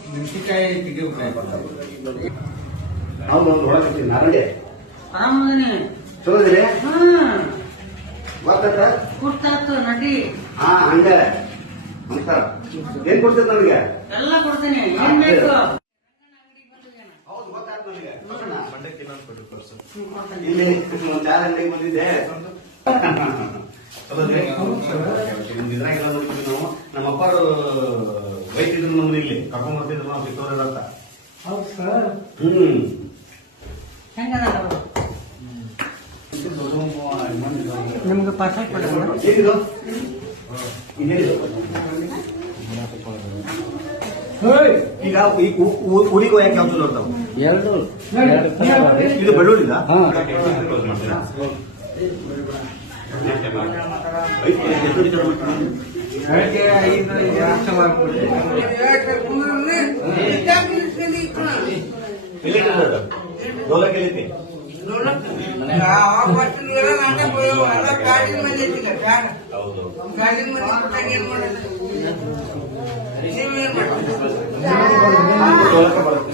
ಮೆಣಸಿನಕಾಯಿ ಹೌದು ಒಂದು ಆರಾಮದನೆ ಚಲೋ ಕುರ್ತಾತು ನಡಿ. ಹಾ ಹಂಗ. ಅಂತ ಏನ್ ಕೊಡ್ತೇನೆ ನನಗೆ ಎಲ್ಲ ಕೊಡ್ತೀನಿ. ಏನ್ ಬೇಕು? ಹೌದು ಗೊತ್ತಾಯ್ತು ನನಗೆ ಕೊಡೋಣ? ಹ್ಮ್, ಕೊಡ್ತೀನಿ. ಇಲ್ಲಿ ಒಂದು ಚಾರ ಅಂಗಡಿಗೆ ಬಂದಿದ್ದೆ ಇದ್ರಾಗೆಲ್ಲ ನೋಡ್ತೀವಿ ನಾವು. ನಮ್ಮ ಅಪ್ಪರು ಬೈತಿದ್ರು ನಮ್ಮನ್ನ ಇಲ್ಲಿ ಕರ್ಕೊಂಡ್ ಬರ್ತಿದ್ರು ನಾವು ಸಿಕ್ಕವ್ರ ಅಂತ ಹೌದು ಸರ್. ಹ್ಮ್. ಹೆಂಗದ ನಿಮ್ಗೆ ಪಾರ್ಸಲ್ ಈಗ ಈ ಉ- ಉ- ಊರಿಗೆ ಯಾಕೆ ಯಾವ ಚಲೋ ಎರಡು. ಇದು ರುಚಿ ಮಾಡ್ತಾರೆ? ಬೆಳಗ್ಗೆ ಐದು ಜಾಸ್ತಿ ಮಾಡ್ಕೊಡ್ತೀನಿ ಎಲ್ಲಿದೆ ಅದು? ಡೋಲಕ್ ಎಲ್ಲೈತಿ? ಹೌದು ಡೋಲಕ ಬರುತ್ತೆ.